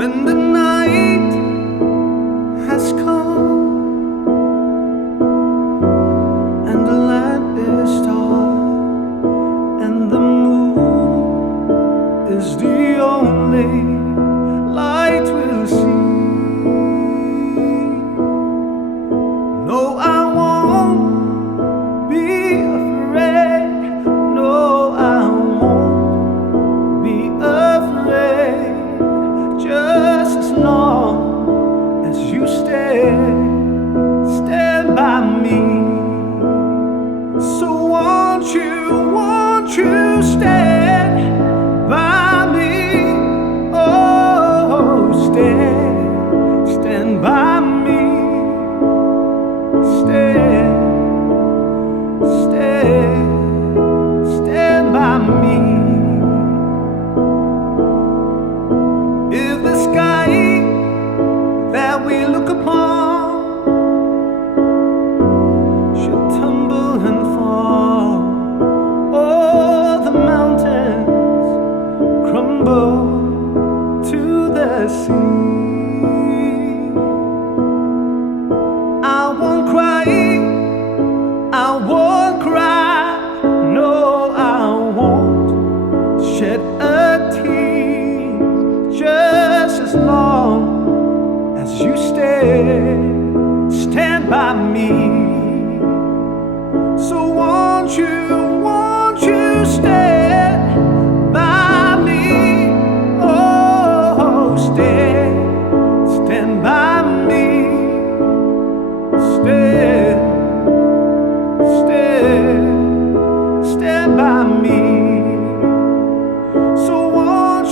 when the night has come and the land is dark and the moon is the only light we'll see. No, I won't be afraid. No, I won't be afraid. Just as long as you stand by me. So won't you stand by me? Oh, stand by me. Stand by me. If the sky that we look upon should tumble and fall, or the mountains crumble to the sea, I won't cry, I won't cry, no, I won't shed a tear, just as long as you stand by me. So won't you stand by me? Oh, stand by me. Stand by me. So won't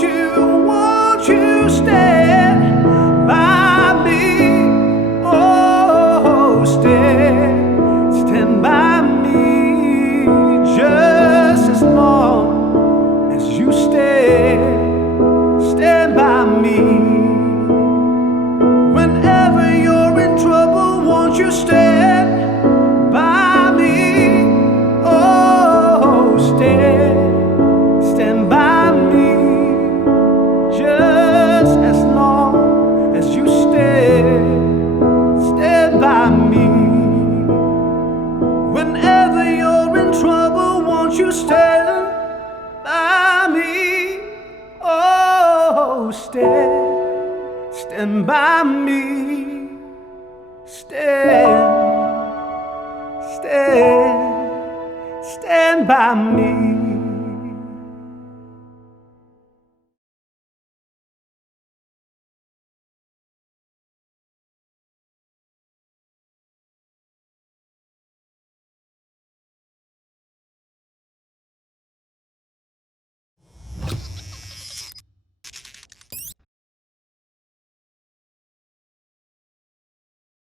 you stand by me? Oh, stand by me. Just as long as you stand by me. Whenever you're in trouble, won't you stand by me? Oh, stand by me. Just as long as you stand by me. Whenever you're in trouble, won't you stand by me? Oh, stand by me. Stand by me.